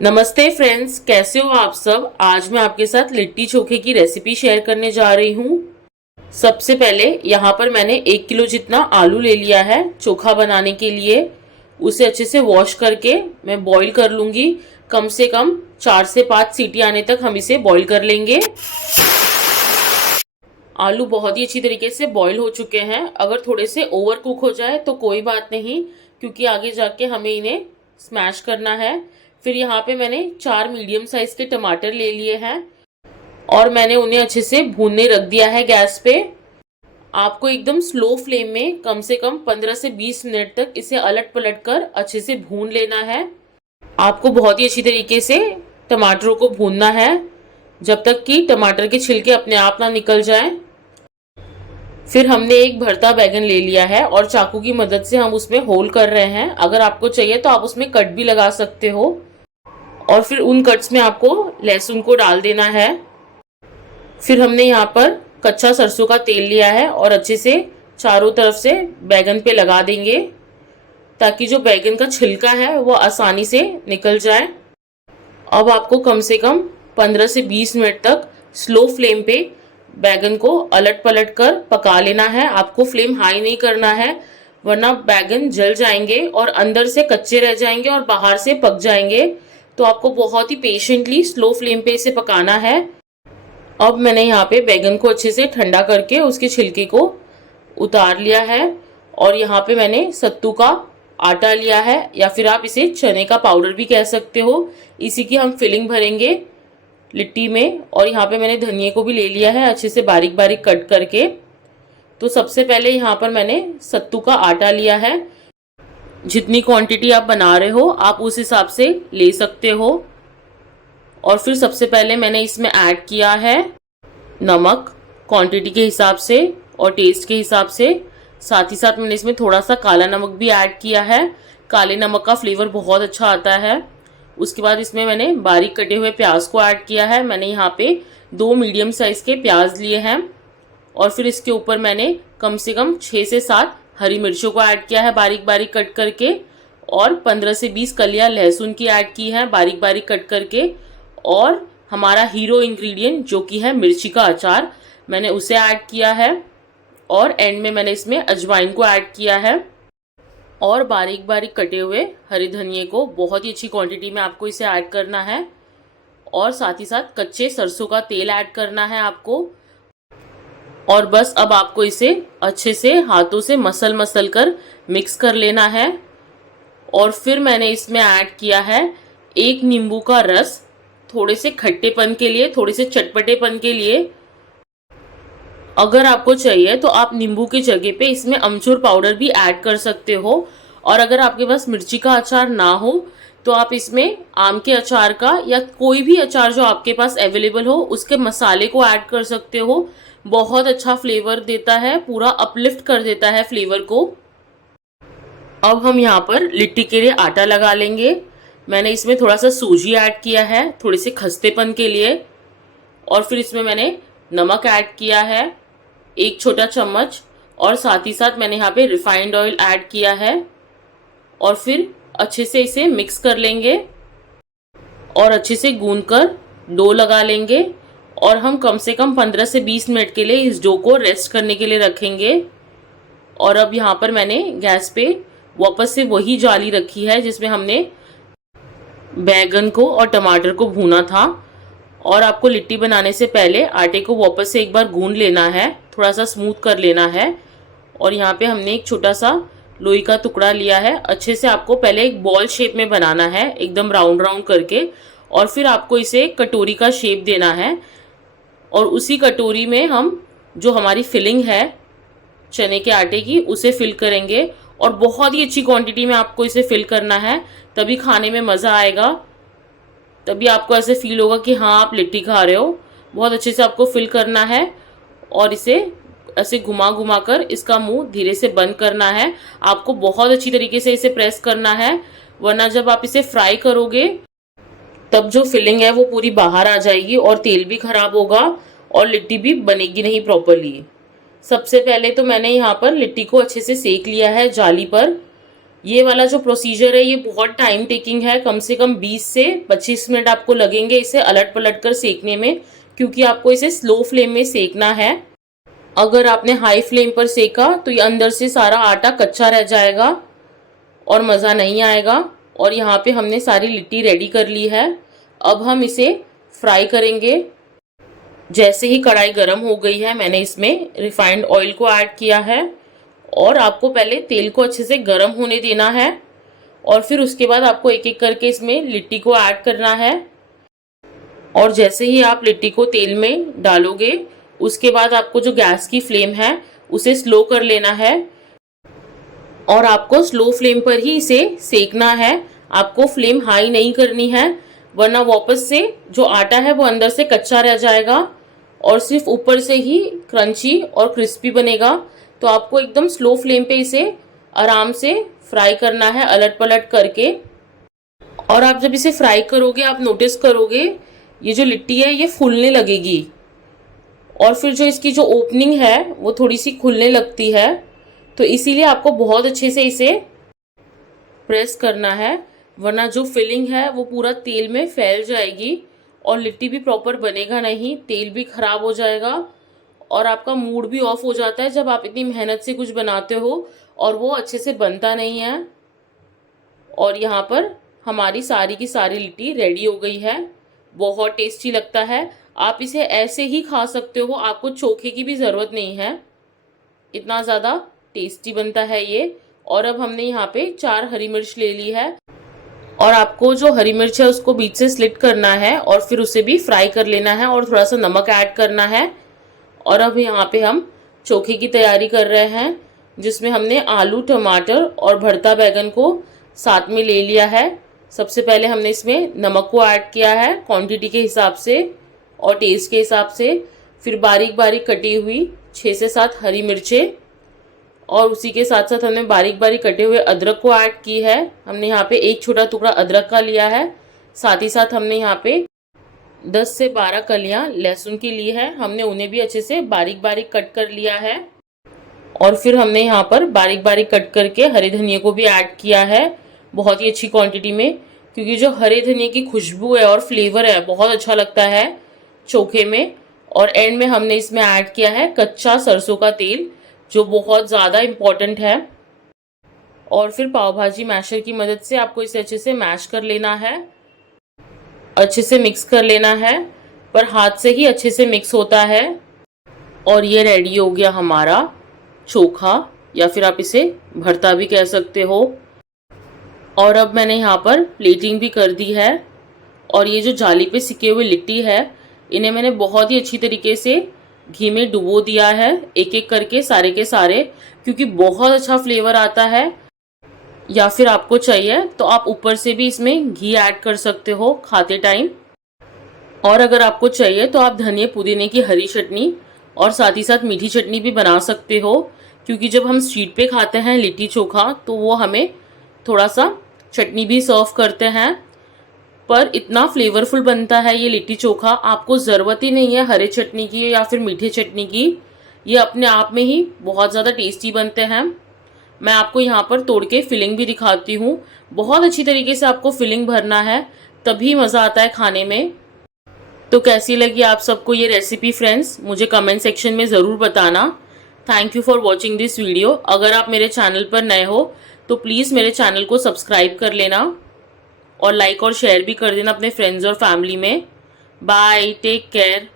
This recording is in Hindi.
नमस्ते फ्रेंड्स, कैसे हो आप सब। आज मैं आपके साथ लिट्टी चोखे की रेसिपी शेयर करने जा रही हूँ। सबसे पहले यहाँ पर मैंने 1 किलो जितना आलू ले लिया है चोखा बनाने के लिए। उसे अच्छे से वॉश करके मैं बॉईल कर लूँगी। कम से कम 4 से 5 सीटी आने तक हम इसे बॉईल कर लेंगे। आलू बहुत ही अच्छी तरीके से बॉईल हो चुके हैं। अगर थोड़े से ओवर कुक हो जाए तो कोई बात नहीं, क्योंकि आगे जाके हमें इन्हें स्मैश करना है। फिर यहाँ पे मैंने 4 मीडियम साइज के टमाटर ले लिए हैं और मैंने उन्हें अच्छे से भूनने रख दिया है गैस पे। आपको एकदम स्लो फ्लेम में कम से कम 15 से 20 मिनट तक इसे अलट पलट कर अच्छे से भून लेना है। आपको बहुत ही अच्छी तरीके से टमाटरों को भूनना है जब तक कि टमाटर के छिलके अपने आप ना निकल जाएं। फिर हमने एक भरता बैगन ले लिया है और चाकू की मदद से हम उसमें होल कर रहे हैं। अगर आपको चाहिए तो आप उसमें कट भी लगा सकते हो। और फिर उन कट्स में आपको लहसुन को डाल देना है। फिर हमने यहाँ पर कच्चा सरसों का तेल लिया है और अच्छे से चारों तरफ से बैगन पे लगा देंगे ताकि जो बैगन का छिलका है वो आसानी से निकल जाए। अब आपको कम से कम 15 से 20 मिनट तक स्लो फ्लेम पे बैगन को अलट पलट कर पका लेना है। आपको फ्लेम हाई नहीं करना है, वरना बैगन जल जाएंगे और अंदर से कच्चे रह जाएंगे और बाहर से पक जाएंगे। तो आपको बहुत ही पेशेंटली स्लो फ्लेम पे इसे पकाना है। अब मैंने यहाँ पे बैगन को अच्छे से ठंडा करके उसके छिलके को उतार लिया है और यहाँ पे मैंने सत्तू का आटा लिया है, या फिर आप इसे चने का पाउडर भी कह सकते हो। इसी की हम फिलिंग भरेंगे लिट्टी में। और यहाँ पे मैंने धनिए को भी ले लिया है अच्छे से बारीक बारीक कट करके। तो सबसे पहले यहाँ पर मैंने सत्तू का आटा लिया है। जितनी क्वांटिटी आप बना रहे हो आप उस हिसाब से ले सकते हो। और फिर सबसे पहले मैंने इसमें ऐड किया है नमक क्वांटिटी के हिसाब से और टेस्ट के हिसाब से। साथ ही साथ मैंने इसमें थोड़ा सा काला नमक भी ऐड किया है। काले नमक का फ्लेवर बहुत अच्छा आता है। उसके बाद इसमें मैंने बारीक कटे हुए प्याज को ऐड किया है। मैंने यहाँ पे 2 मीडियम साइज़ के प्याज लिए हैं और फिर इसके ऊपर मैंने कम से कम 6 से 7 हरी मिर्चों को ऐड किया है बारीक बारीक कट करके। और 15 से 20 कलियां लहसुन की ऐड की है बारीक बारीक कट करके। और हमारा हीरो इंग्रेडिएंट जो कि है मिर्ची का अचार, मैंने उसे ऐड किया है। और एंड में मैंने इसमें अजवाइन को ऐड किया है और बारीक बारीक कटे हुए हरे धनिए को बहुत ही अच्छी क्वांटिटी में आपको इसे ऐड करना है। और साथ ही साथ कच्चे सरसों का तेल ऐड करना है आपको। और बस अब आपको इसे अच्छे से हाथों से मसल मसल कर मिक्स कर लेना है। और फिर मैंने इसमें ऐड किया है 1 नींबू का रस, थोड़े से खट्टेपन के लिए, थोड़े से चटपटेपन के लिए। अगर आपको चाहिए तो आप नींबू की जगह पे इसमें अमचूर पाउडर भी ऐड कर सकते हो। और अगर आपके पास मिर्ची का अचार ना हो तो आप इसमें आम के अचार का या कोई भी अचार जो आपके पास अवेलेबल हो उसके मसाले को ऐड कर सकते हो। बहुत अच्छा फ्लेवर देता है, पूरा अपलिफ्ट कर देता है फ्लेवर को। अब हम यहाँ पर लिट्टी के लिए आटा लगा लेंगे। मैंने इसमें थोड़ा सा सूजी ऐड किया है थोड़े से खस्तेपन के लिए। और फिर इसमें मैंने नमक ऐड किया है 1 छोटा चम्मच। और साथ ही साथ मैंने यहाँ पे रिफाइंड ऑयल ऐड किया है। और फिर अच्छे से इसे मिक्स कर लेंगे और अच्छे से गूंद कर डो लगा लेंगे। और हम कम से कम 15 से 20 मिनट के लिए इस डो को रेस्ट करने के लिए रखेंगे। और अब यहाँ पर मैंने गैस पे वापस से वही जाली रखी है जिसमें हमने बैगन को और टमाटर को भूना था। और आपको लिट्टी बनाने से पहले आटे को वापस से एक बार गूंद लेना है, थोड़ा सा स्मूथ कर लेना है। और यहाँ पे हमने एक छोटा सा लोई का टुकड़ा लिया है। अच्छे से आपको पहले एक बॉल शेप में बनाना है एकदम राउंड राउंड करके। और फिर आपको इसे कटोरी का शेप देना है। और उसी कटोरी में हम जो हमारी फिलिंग है चने के आटे की उसे फिल करेंगे। और बहुत ही अच्छी क्वांटिटी में आपको इसे फिल करना है, तभी खाने में मज़ा आएगा। तभी आपको ऐसे फील होगा कि हाँ आप लिट्टी खा रहे हो। बहुत अच्छे से आपको फिल करना है और इसे ऐसे घुमा घुमा कर इसका मुंह धीरे से बंद करना है। आपको बहुत अच्छी तरीके से इसे प्रेस करना है, वरना जब आप इसे फ्राई करोगे तब जो फिलिंग है वो पूरी बाहर आ जाएगी और तेल भी खराब होगा और लिट्टी भी बनेगी नहीं प्रॉपरली। सबसे पहले तो मैंने यहाँ पर लिट्टी को अच्छे से सेक लिया है जाली पर। ये वाला जो प्रोसीजर है ये बहुत टाइम टेकिंग है, कम से कम 20 से 25 मिनट आपको लगेंगे इसे अलट पलट कर सेकने में, क्योंकि आपको इसे स्लो फ्लेम में सेकना है। अगर आपने हाई फ्लेम पर सेका तो ये अंदर से सारा आटा कच्चा रह जाएगा और मज़ा नहीं आएगा। और यहाँ पे हमने सारी लिट्टी रेडी कर ली है। अब हम इसे फ्राई करेंगे। जैसे ही कढ़ाई गर्म हो गई है मैंने इसमें रिफाइंड ऑयल को ऐड किया है और आपको पहले तेल को अच्छे से गर्म होने देना है और फिर उसके बाद आपको एक एक करके इसमें लिट्टी को ऐड करना है। और जैसे ही आप लिट्टी को तेल में डालोगे उसके बाद आपको जो गैस की फ्लेम है उसे स्लो कर लेना है और आपको स्लो फ्लेम पर ही इसे सेकना है। आपको फ्लेम हाई नहीं करनी है, वरना वापस से जो आटा है वो अंदर से कच्चा रह जाएगा और सिर्फ ऊपर से ही क्रंची और क्रिस्पी बनेगा। तो आपको एकदम स्लो फ्लेम पे इसे आराम से फ्राई करना है अलट पलट करके। और आप जब इसे फ्राई करोगे आप नोटिस करोगे ये जो लिट्टी है ये फूलने लगेगी और फिर जो इसकी जो ओपनिंग है वो थोड़ी सी खुलने लगती है। तो इसीलिए आपको बहुत अच्छे से इसे प्रेस करना है, वरना जो फिलिंग है वो पूरा तेल में फैल जाएगी और लिट्टी भी प्रॉपर बनेगा नहीं, तेल भी खराब हो जाएगा और आपका मूड भी ऑफ हो जाता है जब आप इतनी मेहनत से कुछ बनाते हो और वो अच्छे से बनता नहीं है। और यहाँ पर हमारी सारी की सारी लिट्टी रेडी हो गई है। बहुत टेस्टी लगता है, आप इसे ऐसे ही खा सकते हो, आपको चोखे की भी ज़रूरत नहीं है, इतना ज़्यादा टेस्टी बनता है ये। और अब हमने यहाँ पे 4 हरी मिर्च ले ली है और आपको जो हरी मिर्च है उसको बीच से स्लिट करना है और फिर उसे भी फ्राई कर लेना है और थोड़ा सा नमक ऐड करना है। और अब यहाँ पे हम चोखे की तैयारी कर रहे हैं, जिसमें हमने आलू, टमाटर और भरता बैगन को साथ में ले लिया है। सबसे पहले हमने इसमें नमक को ऐड किया है क्वांटिटी के हिसाब से और टेस्ट के हिसाब से। फिर बारीक बारीक कटी हुई 6 से 7 हरी मिर्चें और उसी के साथ साथ हमने बारीक बारीक कटे हुए अदरक को ऐड की है। हमने यहाँ पे एक छोटा टुकड़ा अदरक का लिया है। साथ ही साथ हमने यहाँ पे 10 से 12 कलियाँ लहसुन की ली है, हमने उन्हें भी अच्छे से बारीक बारीक कट कर लिया है। और फिर हमने यहाँ पर बारीक बारीक कट करके हरे धनिया को भी ऐड किया है, बहुत ही अच्छी क्वांटिटी में, क्योंकि जो हरे धनिया की खुशबू है और फ्लेवर है बहुत अच्छा लगता है चोखे में। और एंड में हमने इसमें ऐड किया है कच्चा सरसों का तेल, जो बहुत ज़्यादा इम्पॉर्टेंट है। और फिर पाव भाजी मैशर की मदद से आपको इसे अच्छे से मैश कर लेना है, अच्छे से मिक्स कर लेना है, पर हाथ से ही अच्छे से मिक्स होता है। और ये रेडी हो गया हमारा चोखा, या फिर आप इसे भरता भी कह सकते हो। और अब मैंने यहाँ पर प्लेटिंग भी कर दी है और ये जो जाली पे सिके हुए लिट्टी है इन्हें मैंने बहुत ही अच्छी तरीके से घी में डुबो दिया है, एक एक करके सारे के सारे, क्योंकि बहुत अच्छा फ्लेवर आता है। या फिर आपको चाहिए तो आप ऊपर से भी इसमें घी ऐड कर सकते हो खाते टाइम। और अगर आपको चाहिए तो आप धनिया पुदीने की हरी चटनी और साथ ही साथ मीठी चटनी भी बना सकते हो, क्योंकि जब हम स्ट्रीट पे खाते हैं लिट्टी चोखा तो वो हमें थोड़ा सा चटनी भी सर्व करते हैं, पर इतना फ्लेवरफुल बनता है ये लिट्टी चोखा, आपको ज़रूरत ही नहीं है हरे चटनी की या फिर मीठे चटनी की, ये अपने आप में ही बहुत ज़्यादा टेस्टी बनते हैं। मैं आपको यहाँ पर तोड़ के फिलिंग भी दिखाती हूँ, बहुत अच्छी तरीके से आपको फिलिंग भरना है, तभी मज़ा आता है खाने में। तो कैसी लगी आप सबको ये रेसिपी फ्रेंड्स, मुझे कमेंट सेक्शन में ज़रूर बताना। Thank you for watching this video. अगर आप मेरे चैनल पर नए हो तो प्लीज़ मेरे चैनल को सब्सक्राइब कर लेना और लाइक और शेयर भी कर देना अपने फ्रेंड्स और फैमिली में। Bye, take care.